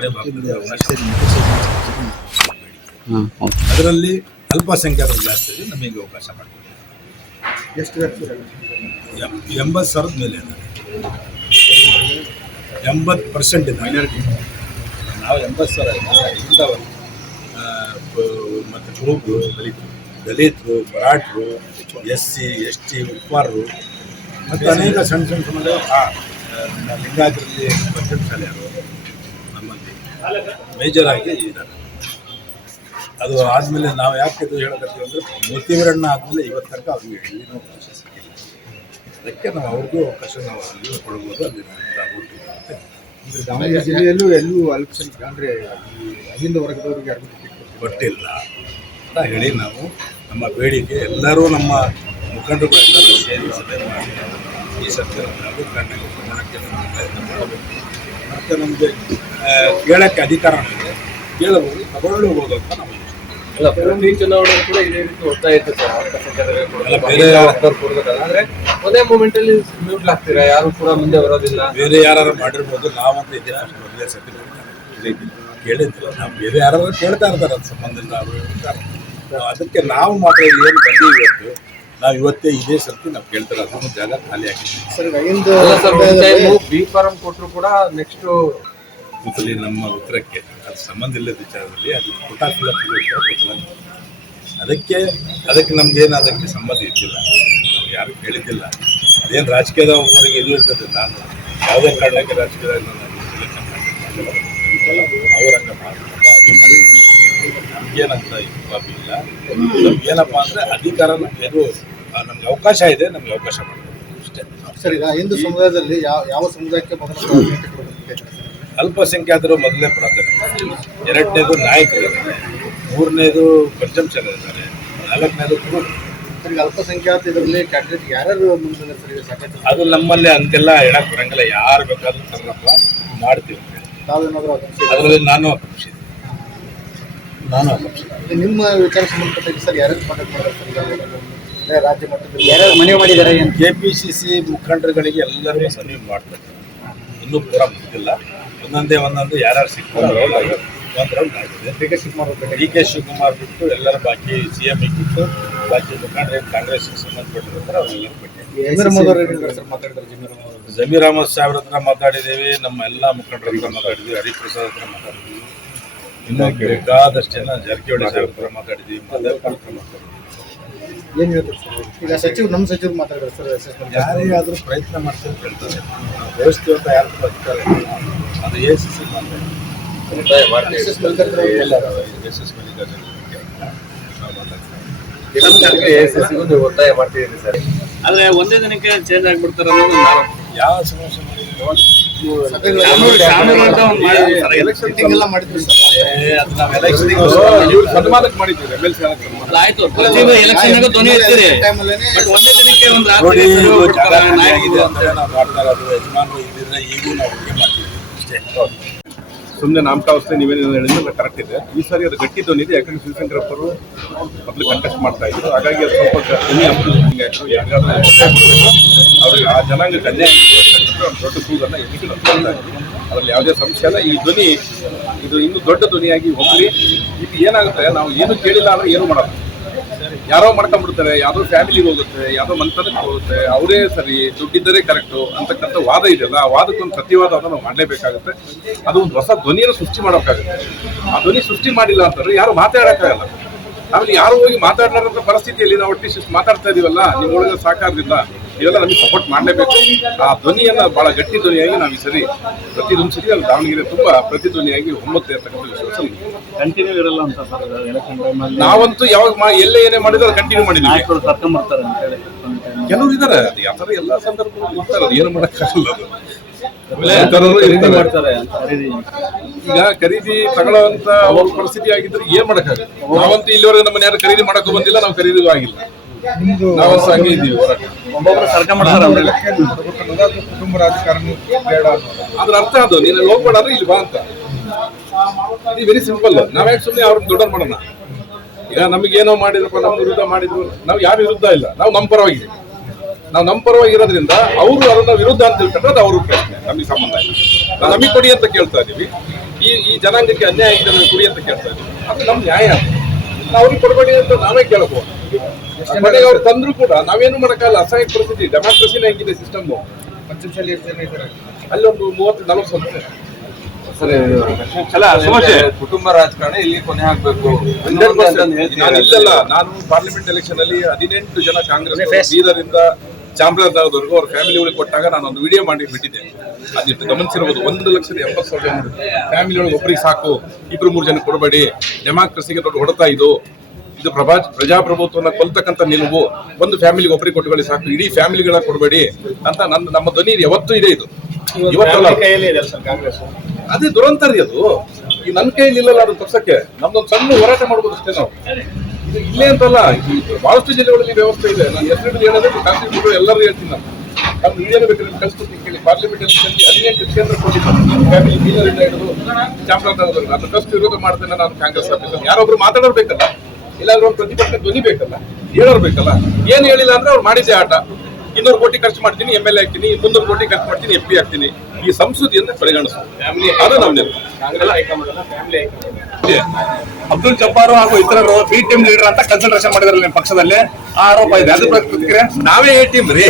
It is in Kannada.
ಕಡೆ ಅದರಲ್ಲಿ ಅಲ್ಪಸಂಖ್ಯಾತರು ಜಾಸ್ತಿ ಇದೆ, ನಮಗೆ ಅವಕಾಶ ಮಾಡ್ತೀವಿ. ಎಷ್ಟು ವ್ಯಕ್ತಿ 80,000 ಮೇಲೆ ಇದೆ, 80% ಇದೆ ಮೈನಾರಿಟಿ. ನಾವು 80,000 ಇದ್ದವರು ಮತ್ತು ಕುರುಬರು, ದಲಿತರು, ಮರಾಠರು, SC ST ಉಪ್ಪಾರರು ಮತ್ತು ಅನೇಕ ಸಣ್ಣ ಸಮಾಜ. ಲಿಂಗಾಯತರಲ್ಲಿ ಪಂಚಮಸಾಲಿಯರು ನಮ್ಮಲ್ಲಿ ಮೇಜರಾಗಿ ಇದ್ದಾರೆ. ಅದು ಆದಮೇಲೆ ನಾವು ಯಾಕೆ ಇದು ಹೇಳಕತ್ತೀವಿ ಅಂದರೆ, ಮೋತಿವೀರಣ್ಣ ಆದಮೇಲೆ ಇವತ್ತು ತನಕ ಅವ್ರಿಗೆ ಏನೂ ಅವಕಾಶ ಸಿಕ್ಕಿಲ್ಲ. ಅದಕ್ಕೆ ನಾವು ಅವ್ರಿಗೂ ಅವಕಾಶ ನಾವು ಅಲ್ಲಿಯೂ ಕೊಡ್ಬೋದು, ಅಲ್ಲಿ ಅಂತ. ದಾವಣಗೆರೆ ಜಿಲ್ಲೆಯಲ್ಲೂ ಎಲ್ಲೂ ಅಲ್ಪಸಂಖ್ಯಾತ ಅಂದರೆ ಅಹಿಂದ ವರ್ಗದವರಿಗೆ ಗೊತ್ತಿಲ್ಲ ಅಂತ ಹೇಳಿ ನಾವು ನಮ್ಮ ಬೇಡಿಕೆ ಎಲ್ಲರೂ ನಮ್ಮ ಮುಖಂಡರುಗಳೆಲ್ಲರೂ ಸೇರಿ ಸಭೆ ಮಾಡಿ ಈ ಸತ್ಯ ನಾವು ಕಣ್ಣಿಗೆ ಪ್ರಮಾಣಕ್ಕೆ ಮಾಡಬೇಕು. ಮತ್ತು ನಮಗೆ ಕೇಳೋಕ್ಕೆ ಅಧಿಕಾರ ಇದೆ, ಕೇಳಬಹುದು, ತಗೊಳ್ಳಬಹುದು ಅಂತ ನಾವು ಪ್ರತಿ ಚುನಾವಣೆ ಕೂಡ ಇದೇ ರೀತಿ ಒತ್ತಾಯ ಇತ್ತು ಸರ್. ಬೇರೆ ಅಂದ್ರೆ ಒಂದೇ ಮೂಮೆಂಟ್ ಅಲ್ಲಿ ಮ್ಯೂಟ್ ಆಗ್ತೀರಾ, ಯಾರು ಕೂಡ ಮುಂದೆ ಬರೋದಿಲ್ಲ. ಬೇರೆ ಯಾರು ಮಾಡಿರ್ಬೋದು, ನಾವಂತ ಇದೇ ಮೊದಲೇ ಸತಿ ಕೇಳಿದ್ದಿಲ್ಲ. ನಾವು ಬೇರೆ ಯಾರು ಕೇಳ್ತಾ ಇರ್ತಾರೆ, ಅದು ಸಂಬಂಧ ಇಲ್ಲ, ಅವರು ಹೇಳ್ತಾರೆ. ಅದಕ್ಕೆ ನಾವು ಮಾತ್ರ ಏನು ಬಂದು ಇವತ್ತು ನಾವು ಇವತ್ತೇ ಇದೇ ಸರ್ತಿ ನಾವು ಕೇಳ್ತಾರೆ, ಅದನ್ನು ಜಾಗ ಖಾಲಿ ಆಗಿದೆ. ಬಿ ಫಾರಂ ಕೊಟ್ಟರು ಕೂಡ ನೆಕ್ಸ್ಟ್ ಇಲ್ಲಿ ನಮ್ಮ ಉತ್ತರಕ್ಕೆ ಅದು ಸಂಬಂಧ ಇಲ್ಲದ ವಿಚಾರದಲ್ಲಿ ಅದು ಕೊಟ್ಟಾಕಿಲ್ಲ ಗೊತ್ತಿಲ್ಲ. ಅದಕ್ಕೆ ನಮ್ಗೇನು ಅದಕ್ಕೆ ಸಂಬಂಧ ಇದ್ದಿಲ್ಲ, ನಾವು ಯಾರು ಕೇಳಿದ್ದಿಲ್ಲ. ಅದೇನು ರಾಜಕೀಯದ ಒಬ್ಬರಿಗೆ ಇದು ಇರ್ತದೆ. ನಾನು ಯಾವುದೇ ಕಾರಣಕ್ಕೆ ರಾಜಕೀಯದಾಗ ಅವರಂಗ ನಮಗೇನಂತ ಬಾಬಿ ಇಲ್ಲ. ನಮ್ಗೇನಪ್ಪ ಅಂದರೆ ಅಧಿಕಾರ ಇದು ನಮ್ಗೆ ಅವಕಾಶ ಇದೆ, ನಮ್ಗೆ ಅವಕಾಶ ಮಾಡ್ತೀವಿ ಅಷ್ಟೇ. ಸರ್, ಈಗ ಹಿಂದೂ ಸಮುದಾಯದಲ್ಲಿ ಯಾವ ಸಮುದಾಯಕ್ಕೆ ಮೊದಲು ಅಲ್ಪಸಂಖ್ಯಾತರು ಮೊದಲನೇ ಪ್ರಾಧಾನ್ಯ, ಎರಡನೇದು ನಾಯಕರು, ಮೂರನೇದು ಪಂಚಮಸಾಲಿ ಇದ್ದಾರೆ, ನಾಲ್ಕನೇದು ಕುರುಬರು. ಅಲ್ಪಸಂಖ್ಯಾತ ಇದರಲ್ಲಿ ಕ್ಯಾಂಡಿಡೇಟ್ ಯಾರ್ಯಾರು ಮುಂದೆ ಸಾಕಷ್ಟು ಅದು ನಮ್ಮಲ್ಲಿ ಅಂತೆಲ್ಲ ಹೇಳಕ್ ಬರಂಗಿಲ್ಲ. ಯಾರು ಬೇಕಾದ್ರೂ ತರಪ್ಪ ಮಾಡ್ತೀವಿ. ತಾವೇನಾದರೂ ಅದರಲ್ಲಿ ನಾನು ನಿಮ್ಮ ವಿಚಾರ ಸಂಬಂಧಪಟ್ಟ ಸರ್ ಯಾರ್ಯಾರು ಕಾಂಟ್ಯಾಕ್ಟ್ ಮಾಡ್ತಾರೆ ರಾಜ್ಯ ಮಟ್ಟದಲ್ಲಿ ಯಾರ್ಯಾರು ಮನವಿ ಮಾಡಿದ್ದಾರೆ? KPCC ಮುಖಂಡರುಗಳಿಗೆ ಎಲ್ಲರಿಗೂ ಸನ್ನಿ ಮಾಡ್ತಾರೆ. ಇನ್ನೂ ಪೂರ ಮುಗಿದಿಲ್ಲ. ಒಂದೊಂದು ಯಾರ್ಯಾರು ಸಿಗ್ತಾರೆ ಒಂದು ರೌಂಡ್ ಆಗಿದೆ. DK ಶಿವಕುಮಾರ್ ಬಿಟ್ಟು ಎಲ್ಲರ ಬಾಕಿ CM ಬಿಟ್ಟು ಬಾಕಿ ಮುಖಂಡರು ಕಾಂಗ್ರೆಸ್ ಸಂಬಂಧಪಟ್ಟಿರ್ತಾರೆ, ಅವರೆಲ್ಲರೂ ಬಿಟ್ಟು ಜಮೀರ್ ಅಹಮದ್ ಸಾಹೇಬ್ರ ಹತ್ರ ಮಾತಾಡಿದ್ದೀವಿ, ನಮ್ಮ ಎಲ್ಲ ಮುಖಂಡರ ಹತ್ರ ಮಾತಾಡಿದ್ವಿ, ಹರಿಪ್ರಸಾದ್ ಹತ್ರ ಮಾತಾಡಿದ್ವಿ, ಇನ್ನೂ ಬೇಕಾದಷ್ಟು ಜನ ಜಾರಕಿಹೊಳಿ ಸಾಹೇಬ್ರ ಹತ್ರ ಮಾತಾಡಿದ್ವಿ, ಏನು ಹೇಳ್ತಾರೆ ಸರ್? ಈಗ ನಮ್ಮ ಸಚಿವರು ಮಾತಾಡಿದ್ರು ಸರ್, ಯಾರಿಗಾದರೂ ಪ್ರಯತ್ನ ಮಾಡ್ತೀವಿ ಹೇಳ್ತಾರೆ. ವ್ಯವಸ್ಥೆ ಅಂತ ಯಾರು ಬರ್ತಾರೆ, ಅದು ACC ಒತ್ತಾಯ ಮಾಡ್ತಿದ್ದೀರಿ ಸರ್. ಆದ್ರೆ ಒಂದೇ ದಿನಕ್ಕೆ ಚೇಂಜ್ ಆಗ್ಬಿಡ್ತಾರೆ ಅನ್ನೋದು ಯಾವ ಸಮಸ್ಯೆ ಎಲ್ಲ ಮಾಡಿದ್ರು ಸರ್. ಅದು ನಾವು ಎಲೆಕ್ಷನ್ ಸನ್ಮಾನಕ್ಕೆ ಮಾಡಿದ್ದೀವಿ MLC ಆಯ್ತು. ಎಲೆಕ್ಷನ್ ಧ್ವನಿ ಇರ್ತೀರಿ, ಒಂದೇ ದಿನಕ್ಕೆ ಒಂದು ನೋಡಿ ಜಾಗ ಅಂದರೆ ನಾವು ಮಾಡ್ತಾ ಇರೋದು. ಯಜಮಾನರು ಇದ್ದಿದ್ರೆ ಈಗೂ ನಾವು ಅಡುಗೆ ಮಾಡ್ತೀವಿ ಅಷ್ಟೇ. ಸುಮ್ಮನೆ ನಾಮಕಾವಸ್ಥೆ ನೀವೇನು ಹೇಳಿದ್ರೆ ಕರೆಕ್ಟ್ ಇದೆ. ಈ ಸಾರಿ ಅದು ಗಟ್ಟಿ ಧ್ವನಿ ಇದೆ, ಯಾಕಂದ್ರೆ ಶಿವಶಂಕರಪ್ಪರು ಮೊದಲು ಕಂಟೆಸ್ಟ್ ಮಾಡ್ತಾ ಇದ್ರು. ಹಾಗಾಗಿ ಅದು ಸ್ವಲ್ಪ ಧ್ವನಿ ಆಯಿತು. ಯಾರಿಗಾದ್ರೂ ಅವ್ರಿಗೆ ಆ ಜನಾಂಗ ಕನ್ಯಾಯ ದೊಡ್ಡ ಕೂಗನ್ನು ಎಲ್ಲಿಗೆ ಅದರಲ್ಲಿ ಯಾವುದೇ ಸಮಸ್ಯೆ ಅಲ್ಲ. ಈ ಧ್ವನಿ ಇದು ಇನ್ನೂ ದೊಡ್ಡ ಧ್ವನಿಯಾಗಿ ಹೋಗಲಿ. ಈಗ ಏನಾಗುತ್ತೆ, ನಾವು ಏನು ಕೇಳಿಲ್ಲ ಅಂದರೆ ಏನು ಮಾಡೋದು, ಯಾರೋ ಮಾಡ್ಕೊಂಡ್ಬಿಡ್ತಾರೆ, ಯಾವುದೋ ಫ್ಯಾಮಿಲಿಗೆ ಹೋಗುತ್ತೆ, ಯಾವುದೋ ಮಂತನಕ್ಕೆ ಹೋಗುತ್ತೆ, ಅವರೇ ಸರಿ, ದುಡ್ಡಿದ್ದರೆ ಕರೆಕ್ಟು ಅಂತಕ್ಕಂಥ ವಾದ ಇದೆಯಲ್ಲ, ಆ ವಾದಕ್ಕೊಂದು ಪ್ರತಿವಾದವನ್ನು ನಾವು ಮಾಡಲೇಬೇಕಾಗುತ್ತೆ. ಅದು ಒಂದು ಹೊಸ ಧ್ವನಿಯನ್ನು ಸೃಷ್ಟಿ ಮಾಡೋಕ್ಕಾಗುತ್ತೆ. ಆ ಧ್ವನಿ ಸೃಷ್ಟಿ ಮಾಡಿಲ್ಲ ಅಂತಂದ್ರೆ ಯಾರು ಮಾತಾಡೋಕ್ಕಾಗಲ್ಲ. ಆಮೇಲೆ ಯಾರು ಹೋಗಿ ಮಾತಾಡಲಾರಂಥ ಪರಿಸ್ಥಿತಿಯಲ್ಲಿ ನಾವು ಅಟ್ಲೀಸ್ಟ್ ಮಾತಾಡ್ತಾ ಇದೀವಲ್ಲ, ನಿಮ್ಮೊಳಗೆ ಸಾಕಾರದಿಂದ ಇವೆಲ್ಲ ನಮಗೆ ಸಪೋರ್ಟ್ ಮಾಡಲೇಬೇಕು. ಆ ಧ್ವನಿಯನ್ನು ಭಾಳ ಗಟ್ಟಿ ಧ್ವನಿಯಾಗಿ ನಾವು ಈ ಸರಿ ಪ್ರತಿದೊಂದು ಸರಿ ಅಲ್ಲಿ ದಾವಣಗೆರೆ ತುಂಬ ಪ್ರತಿಧ್ವನಿಯಾಗಿ ಒಮ್ಮತ್ತೆ ಅಂತಕ್ಕಂಥ ವಿಶ್ವಾಸ ಕಂಟಿನ್ಯೂ ಇರಲ್ಲ ಅಂತ ಸರ್. ಎಲೆಕ್ಷನ್ ಟೈಮಲ್ಲಿ ನಾವಂತೂ ಯಾವಾಗ ಎಲ್ಲೇ ಏನೇ ಮಾಡಿದ್ರೆ ಅದು ಕಂಟಿನ್ಯೂ ಮಾಡಿದ್ವಿ. ಕರ್ಕೊಂಡ್ಬರ್ತಾರೆ ಅಂತ ಹೇಳಿ ಕೆಲವರು ಇದ್ದಾರೆ, ಅದು ಯಾವ ಥರ ಎಲ್ಲ ಸಂದರ್ಭದಲ್ಲಿ ಇರ್ತಾರೆ, ಅದು ಏನು ಮಾಡೋಕ್ಕಾಗಲ್ಲ. ಈಗ ಖರೀದಿ ತಗೊಳ್ಳೋಂಥ ಪರಿಸ್ಥಿತಿ ಆಗಿದ್ರೆ ಏನ್ ಮಾಡಕ್ಕಾಗಲ್ಲ. ನಾವಂತೂ ಇಲ್ಲಿವರೆಗೆ ನಮ್ಮನ್ನ ಯಾರು ಖರೀದಿ ಮಾಡಕ್ಕೂ ಬಂದಿಲ್ಲ, ನಾವು ಖರೀದಿಗೂ ಆಗಿಲ್ಲ. ನಾವಂತೂ ಹಂಗೆ ಇದ್ದೀವಿ. ಹೋರಾಟ ಒಬ್ಬೊಬ್ರು ಕರ್ಕೊಂಡ್ಬರ್ತಾರೆ. ಕುಟುಂಬ ರಾಜಕಾರಣ ಬೇಡ, ಅದ್ರ ಅರ್ಥ ಅದು ನೀನು ಹೋಗ್ಬೇಡ ಅಂದ್ರೆ ಇಲ್ಲಿ ಬಾ ಅಂತ. ಇದು ವೆರಿ ಸಿಂಪಲ್. ನಾವ್ಯಾಕೆ ಸುಮ್ಮನೆ ಅವ್ರನ್ನ ದೊಡ್ಡವ್ರು ಮಾಡೋಣ. ಈಗ ನಮಗೇನೋ ಮಾಡಿದ್ರಪ್ಪ, ನಮ್ಮ ವಿರುದ್ಧ ಮಾಡಿದ್ರು, ನಾವು ಯಾರ ವಿರುದ್ಧ ಇಲ್ಲ, ನಾವು ನಮ್ಮ ಪರವಾಗಿದ್ದೀವಿ. ನಾವು ನಮ್ಮ ಪರವಾಗಿ ಇರೋದ್ರಿಂದ ಅವರು ಅದನ್ನ ವಿರುದ್ಧ ಅಂತ ತಿಳ್ಕೊಂಡ್ರೆ ಅದು ಅವ್ರ ಪ್ರಶ್ನೆ, ನಮಗೆ ಸಂಬಂಧ ಇಲ್ಲ. ನಾವು ನಮಗೆ ಕೊಡಿ ಅಂತ ಕೇಳ್ತಾ ಇದೀವಿ. ಈ ಜನಾಂಗಕ್ಕೆ ಅನ್ಯಾಯ ಆಗಿದೆ ನನಗೆ ಕುಡಿ ಅಂತ ಕೇಳ್ತಾ ಇದ್ದಾರೆ. ಅದು ನಮ್ಮ ನ್ಯಾಯ. ನಾವು ಅವ್ರಿಗೆ ಕೊಡಬೇಡಿ ಅಂತ ನಾವೇ ಕೇಳಬಹುದು. ಮನೆಗೆ ಅವ್ರು ತಂದ್ರು ಕೂಡ ನಾವೇನು ಮಾಡೋಕ್ಕಲ್ಲ. ಅಸಹಾಯ ಪರಿಸ್ಥಿತಿ, ಡೆಮಾಕ್ರಸಿನೇ ಹೆಂಗಿದೆ ಸಿಸ್ಟಮ್. ಪಂಚಮಸಾಲಿ ಎಷ್ಟು ಜನ ಇದ್ದಾರೆ? ಅಲ್ಲೊಂದು 30-40 ಸಂಸ್ಥೆ. ಕುಟುಂಬ ರಾಜಕಾರಣ ಇಲ್ಲಿ ಕೊನೆ ಹಾಕ್ಬೇಕು. 100% ನಾನು ಇಲ್ಲಲ್ಲ. ನಾನು ಪಾರ್ಲಿಮೆಂಟ್ ಎಲೆಕ್ಷನ್ ಅಲ್ಲಿ 18 ಜನ ಕಾಂಗ್ರೆಸ್ ಬೀದರಿಂದ ಚಾಮರಾಜನಗರದವರೆಗೂ ಅವ್ರ ಫ್ಯಾಮಿಲಿ ಕೊಟ್ಟಾಗ ನಾನು ಒಂದು ವಿಡಿಯೋ ಮಾಡಿ ಬಿಟ್ಟಿದ್ದೆ. ಅದಿಟ್ಟು ಗಮನಿಸಿರ್ಬೋದು. 1,80,000 ಫ್ಯಾಮಿಲಿ ಒಳಗೆ ಒಬ್ಬರಿಗೆ ಸಾಕು, 2-3 ಜನ ಕೊಡಬೇಡಿ. ಡೆಮಾಕ್ರಸಿಗೆ ದೊಡ್ಡ ಹೊಡೆತ ಇದು ಪ್ರಜಾಪ್ರಭುತ್ವನ ಕೊಲ್ತಕ್ಕಂಥ ನಿಲುವು. ಒಂದು ಫ್ಯಾಮಿಲಿಗೆ ಒಬ್ಬರಿಗೆ ಕೊಟ್ಟುಕೊಳ್ಳಿ ಸಾಕು, ಇಡೀ ಫ್ಯಾಮಿಲಿಗಳ ಕೊಡಬೇಡಿ ಅಂತ ನಮ್ಮ ಧ್ವನಿ ಯಾವತ್ತೂ ಇದೆ. ಇದು ಇವತ್ತಲ್ಲ, ಕೈಯಲ್ಲಿ ಇದೆ ಸರ್ ಕಾಂಗ್ರೆಸ್. ಅದೇ ದುರಂತ ರೀ ಅದು. ಈ ನನ್ನ ಕೈಯಲ್ಲಿ ಇಲ್ಲಲ್ಲ ಅದು ತಪ್ಸಕ್ಕೆ. ನಮ್ದೊಂದು ಸಣ್ಣ ಹೋರಾಟ ಮಾಡ್ಬೋದು ಅಷ್ಟೇ ನಾವು. ಇದು ಇಲ್ಲೇ ಅಂತಲ್ಲ, ಬಹಳಷ್ಟು ಜಿಲ್ಲೆಗಳಲ್ಲಿ ವ್ಯವಸ್ಥೆ ಇದೆ. ನಾನು ಹೆಸರು ಹೇಳೋದ್ರೆ ಕಾಂಗ್ರೆಸ್ ಎಲ್ಲರೂ ಹೇಳ್ತೀನಿ. ನಾನು ನಮ್ಮ ವಿಡಿಯೋನ ಬೇಕಾದ್ರೆ ಕಳಿಸ್ಕೊಡ್ತೀನಿ ಕೇಳಿ. ಪಾರ್ಲಿಮೆಂಟ್ ಎಲೆಕ್ಷನ್ 18 ಕ್ಷೇತ್ರ ಕೊಟ್ಟಿದ್ದೀನಿ. ಫ್ಯಾಮಿಲಿ ಬೀದರಿಂದ ಹಿಡಿದು ಚಾಮರಾಜನಗರದಲ್ಲಿ ನಾನು ಫಸ್ಟ್ ವಿರೋಧ ಮಾಡ್ತೇನೆ. ನಾನು ಕಾಂಗ್ರೆಸ್ ಆಫೀಸರ್ ಯಾರೊಬ್ರು ಮಾತಾಡೋರು ಬೇಕಲ್ಲ, ಇಲ್ಲಾಂದ್ರೆ ಒಂದು ಪ್ರತಿಪಕ್ಷ ಧ್ವನಿ ಬೇಕಲ್ಲ, ಹೇಳೋರು ಬೇಕಲ್ಲ. ಏನು ಹೇಳಿಲ್ಲ ಅಂದ್ರೆ ಅವ್ರು ಮಾಡಿದ್ದೆ ಆಟ. 200 ಕೋಟಿ ಖರ್ಚು ಮಾಡ್ತೀನಿ, MLA ಆಗ್ತೀನಿ, 300 ಕೋಟಿ ಖರ್ಚು ಮಾಡ್ತೀನಿ, MP ಆಗ್ತೀನಿ. ಈ ಸಂಸ್ಕೃತಿಯನ್ನು ಪರಿಗಣಿಸ್ತಾರೆ. ಅದು ನಮ್ಮ ಅಬ್ದುಲ್ ಜಬ್ಬಾರ್ ಹಾಗೂ ಇತರರು ಬಿ ಟೀಮ್ ಲೀಡರ್ ಅಂತ ಕನ್ಸಲ್ಟೇಷನ್ ಮಾಡಿದಾರೆ ನಿಮ್ಮ ಪಕ್ಷದಲ್ಲಿ, ಆ ಆರೋಪ ಇದೆ. ಅದ್ರ ಪ್ರತಿಕ್ರಿಯೆ? ನಾವೇ A ಟೀಮ್ ರೀ.